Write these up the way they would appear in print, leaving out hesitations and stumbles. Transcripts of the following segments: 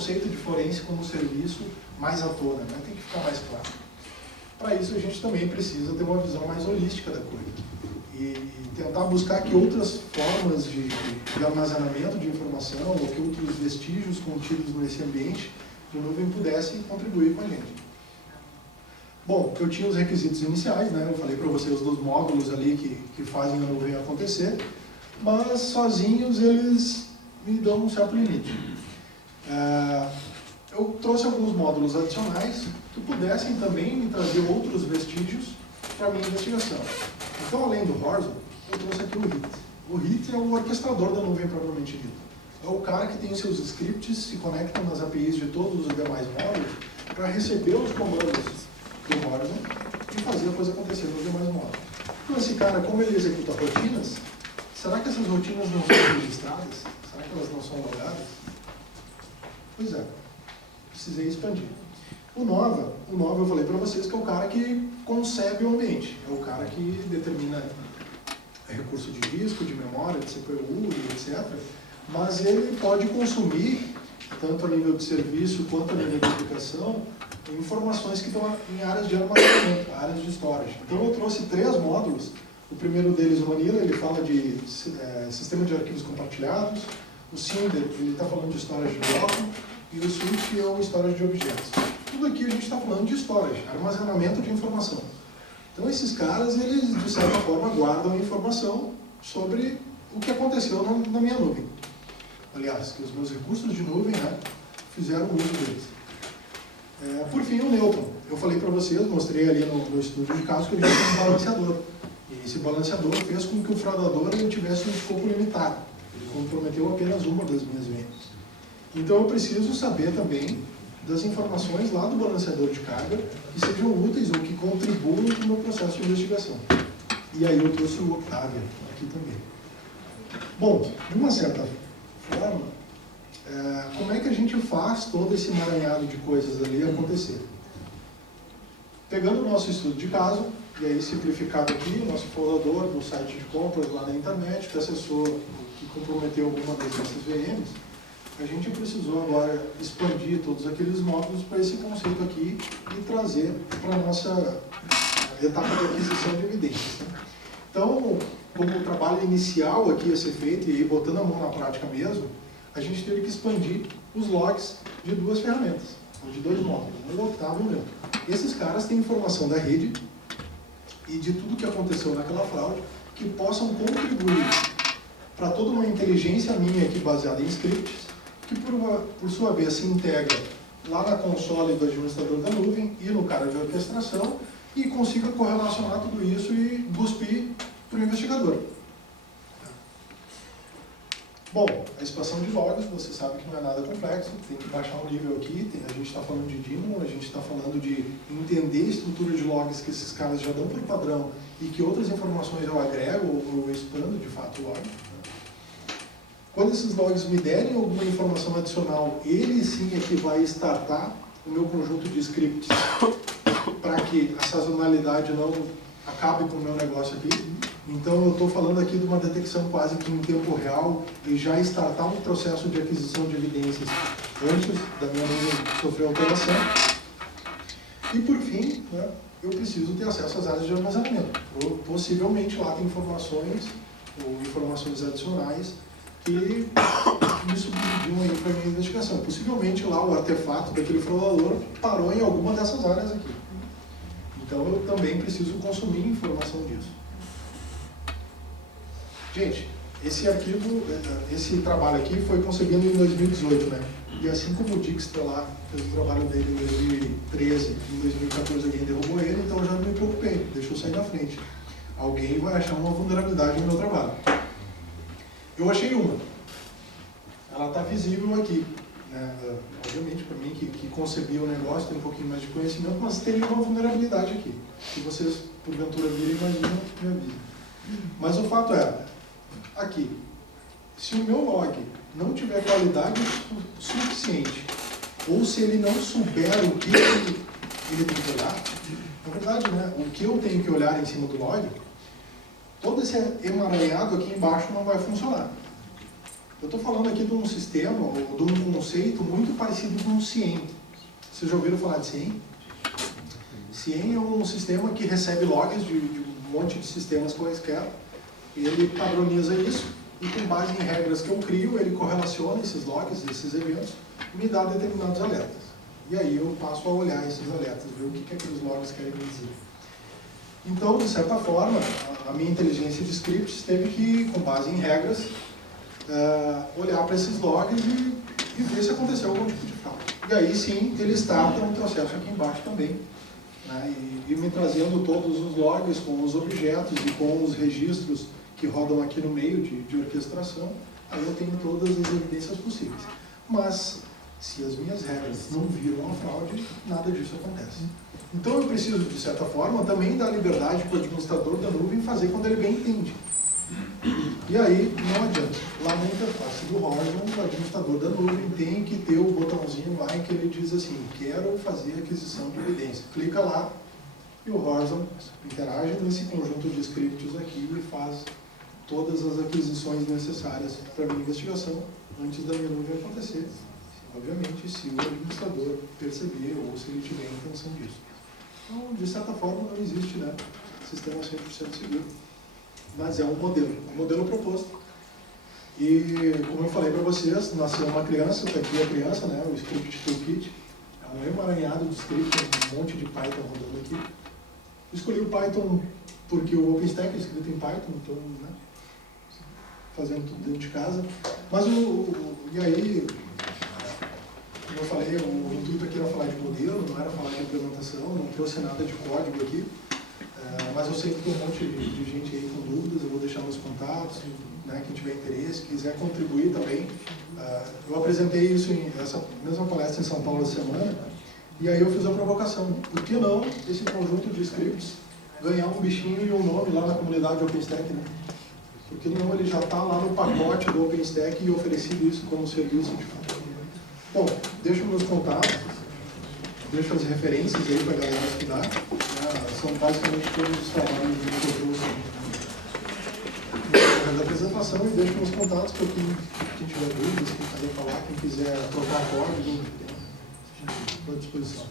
conceito de forense como serviço mais à tona, né? Tem que ficar mais claro. Para isso, a gente também precisa ter uma visão mais holística da coisa e tentar buscar aqui outras formas de armazenamento de informação ou que outros vestígios contidos nesse ambiente de nuvem pudessem contribuir com a gente. Bom, eu tinha os requisitos iniciais, né? Eu falei para vocês dos módulos ali que fazem a nuvem acontecer, mas sozinhos eles me dão um certo limite. Eu trouxe alguns módulos adicionais que pudessem também me trazer outros vestígios para a minha investigação. Então, além do Horizon, eu trouxe aqui o HIT. O HIT é o orquestrador da nuvem propriamente dito. É o cara que tem seus scripts, se conectam nas APIs de todos os demais módulos para receber os comandos do Horizon e fazer a coisa acontecer nos demais módulos. Então, esse cara, como ele executa rotinas, será que essas rotinas não são registradas? Será que elas não são logadas? Pois é, precisei expandir. O Nova eu falei para vocês que é o cara que concebe o ambiente, é o cara que determina recurso de disco, de memória, de CPU, etc. Mas ele pode consumir, tanto a nível de serviço quanto a nível de aplicação, informações que estão em áreas de armazenamento, áreas de storage. Então eu trouxe 3 módulos. O primeiro deles, o Manila, ele fala de sistema de arquivos compartilhados. O Cinder, ele está falando de storage de bloco. E o Switch é o storage de objetos. Tudo aqui a gente está falando de storage, armazenamento de informação. Então esses caras, eles de certa forma guardam informação sobre o que aconteceu na minha nuvem. Aliás, que os meus recursos de nuvem, né, fizeram uso deles. Por fim, o Neutron. Eu falei para vocês, mostrei ali no estudo de caso que ele tinha um balanceador. E esse balanceador fez com que o fraudador ele tivesse um escopo limitado. Ele comprometeu apenas uma das minhas vendas. Então eu preciso saber também das informações lá do balanceador de carga que sejam úteis ou que contribuam para o meu processo de investigação. E aí eu trouxe o Octavia aqui também. Bom, de uma certa forma, como é que a gente faz todo esse emaranhado de coisas ali acontecer? Pegando o nosso estudo de caso, e aí simplificado aqui, o nosso fornecedor do site de compras lá na internet, que acessou, que comprometeu alguma das nossas VMs, a gente precisou agora expandir todos aqueles módulos para esse conceito aqui e trazer para a nossa etapa de aquisição de evidências. Né? Então, como o trabalho inicial aqui ia ser feito, e aí botando a mão na prática mesmo, a gente teve que expandir os logs de 2 ferramentas, ou de 2 módulos, o Octavio e o Neutron. Esses caras têm informação da rede e de tudo que aconteceu naquela fraude que possam contribuir para toda uma inteligência minha aqui baseada em scripts, que por sua vez se integra lá na console do administrador da nuvem e no cara de orquestração e consiga correlacionar tudo isso e cuspir para o investigador. Bom, a expansão de logs, você sabe que não é nada complexo, tem que baixar um nível aqui, a gente está falando de daemon, a gente está falando de entender a estrutura de logs que esses caras já dão por padrão e que outras informações eu agrego ou eu expando de fato o log. Quando esses logs me derem alguma informação adicional, ele sim é que vai startar o meu conjunto de scripts para que a sazonalidade não acabe com o meu negócio aqui. Então eu estou falando aqui de uma detecção quase que em tempo real e já startar um processo de aquisição de evidências antes da minha nuvem sofrer alteração. E por fim, né, eu preciso ter acesso às áreas de armazenamento. Possivelmente lá tem informações ou informações adicionais que me subdividiam aí para a minha investigação. Possivelmente lá o artefato daquele fraudador parou em alguma dessas áreas aqui. Então eu também preciso consumir informação disso. Gente, esse arquivo, esse trabalho aqui foi concebido em 2018, né? E assim como o Dijkstra lá fez o trabalho dele em 2013, em 2014 alguém derrubou ele, então eu já não me preocupei, deixa eu sair na frente. Alguém vai achar uma vulnerabilidade no meu trabalho. Eu achei uma. Ela está visível aqui. Né? Obviamente, para mim, que concebia o negócio, tem um pouquinho mais de conhecimento, mas tem uma vulnerabilidade aqui. Se vocês, porventura, virem, imaginam, me avisem. Mas o fato é, aqui, se o meu log não tiver qualidade suficiente, ou se ele não souber o que ele tem que olhar, na verdade, né, o que eu tenho que olhar em cima do log, todo esse emaranhado aqui embaixo não vai funcionar. Eu estou falando aqui de um sistema, ou de um conceito muito parecido com o CIEM. Vocês já ouviram falar de CIEM? CIEM é um sistema que recebe logs de um monte de sistemas quaisquer, e ele padroniza isso, e com base em regras que eu crio, ele correlaciona esses logs, esses eventos, e me dá determinados alertas. E aí eu passo a olhar esses alertas, ver o que aqueles logs querem me dizer. Então, de certa forma, a minha inteligência de scripts teve que, com base em regras, olhar para esses logs e ver se aconteceu algum tipo de fraude. E aí sim, ele starta um processo aqui embaixo também, né, e me trazendo todos os logs com os objetos e com os registros que rodam aqui no meio de orquestração. Aí eu tenho todas as evidências possíveis. Mas, se as minhas regras não viram a fraude, nada disso acontece. Então eu preciso, de certa forma, também dar liberdade para o administrador da nuvem fazer quando ele bem entende. E aí, não adianta. Lá na interface do Horizon, o administrador da nuvem tem que ter o botãozinho lá em que ele diz assim, quero fazer aquisição de evidência. Clica lá e o Horizon interage nesse conjunto de scripts aqui e faz todas as aquisições necessárias para a minha investigação antes da minha nuvem acontecer. Obviamente, se o administrador perceber ou se ele tiver a intenção disso. Então, de certa forma, não existe, né, sistema 100% seguro. Mas é um modelo proposto. E, como eu falei para vocês, nasceu uma criança, está aqui a criança, né, o Script Toolkit. É um emaranhado de script, um monte de Python rodando aqui. Escolhi o Python porque o OpenStack é escrito em Python, então, né, fazendo tudo dentro de casa. Mas, e aí, como eu falei, o intuito aqui era falar de modelo, não era falar de implementação, não trouxe nada de código aqui. Mas eu sei que tem um monte de gente aí com dúvidas, eu vou deixar meus contatos, né, quem tiver interesse, quiser contribuir também. Eu apresentei isso em essa mesma palestra em São Paulo essa semana, e aí eu fiz a provocação. Por que não esse conjunto de scripts ganhar um bichinho e um nome lá na comunidade OpenStack, né? Por que não ele já está lá no pacote do OpenStack e oferecido isso como serviço de fato? Bom, deixo meus contatos, deixo as referências aí para a galera estudar. São basicamente todos os trabalhos que eu trouxe da apresentação, e deixo meus contatos para quem tiver dúvidas, quem quiser falar, quem quiser trocar código, estou à disposição.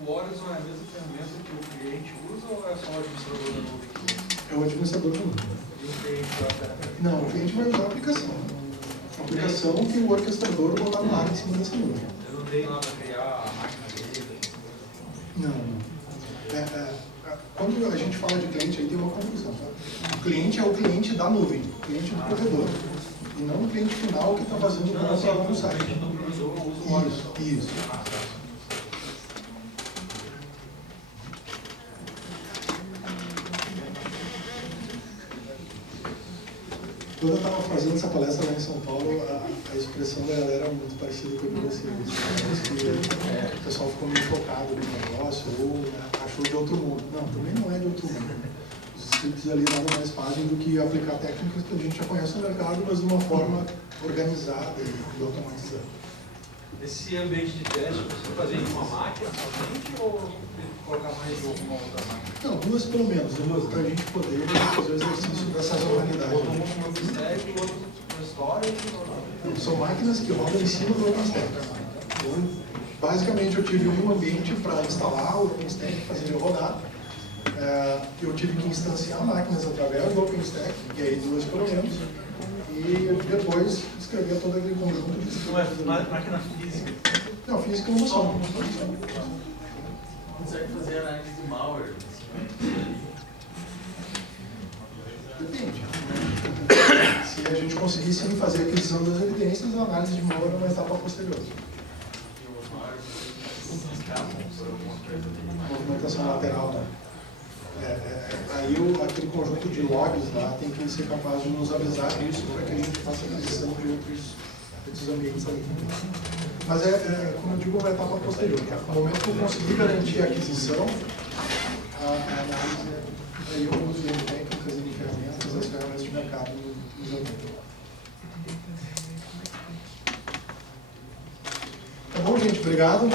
O Horizon é a mesma ferramenta que o cliente usa ou é só o administrador da nuvem que usa? É o administrador da nuvem. E o cliente usa a ferramenta? Não, o cliente vai usar a aplicação. A aplicação que o orquestrador botar no ar em cima dessa nuvem. Eu não tenho lá para criar a máquina dele? Não. Quando a gente fala de cliente, aí tem uma confusão. Tá? O cliente é o cliente da nuvem, o cliente do provedor. E não o cliente final que está fazendo o código lá no site. Isso. Quando eu estava fazendo essa palestra lá em São Paulo, a expressão da galera era muito parecida com a minha, assim, o pessoal ficou meio chocado no negócio, ou achou de outro mundo. Não, também não é de outro mundo. Os scripts ali nada mais fazem do que aplicar técnicas que a gente já conhece no mercado, mas de uma forma organizada e automatizada. Esse ambiente de teste, você fazer em uma máquina somente ou colocar mais de uma outra máquina? Não, duas pelo menos, para a gente poder fazer o exercício dessa sazonalidade. Outro no OpenStack e outro no Storage? São máquinas que rodam em cima do OpenStack. Então, basicamente, eu tive um ambiente para instalar o OpenStack e fazer ele rodar. Eu tive que instanciar máquinas através do OpenStack, e aí duas pelo menos, e depois escrever todo aquele conjunto de scripts. Não é máquina física? Não, física é uma só. Consegue fazer análise de malware? Depende. Se a gente conseguir sim fazer a aquisição das evidências, a análise de malware é uma etapa posterior. Movimentação lateral, né? Aí aquele conjunto de logs lá tem que ser capaz de nos avisar disso para que a gente faça a aquisição de outros ambientes ali. Mas como eu digo, uma etapa posterior. No momento que eu conseguir garantir a aquisição, a análise, aí eu uso em técnicas e ferramentas, as ferramentas de mercado nos ambientes. Tá bom, gente? Obrigado.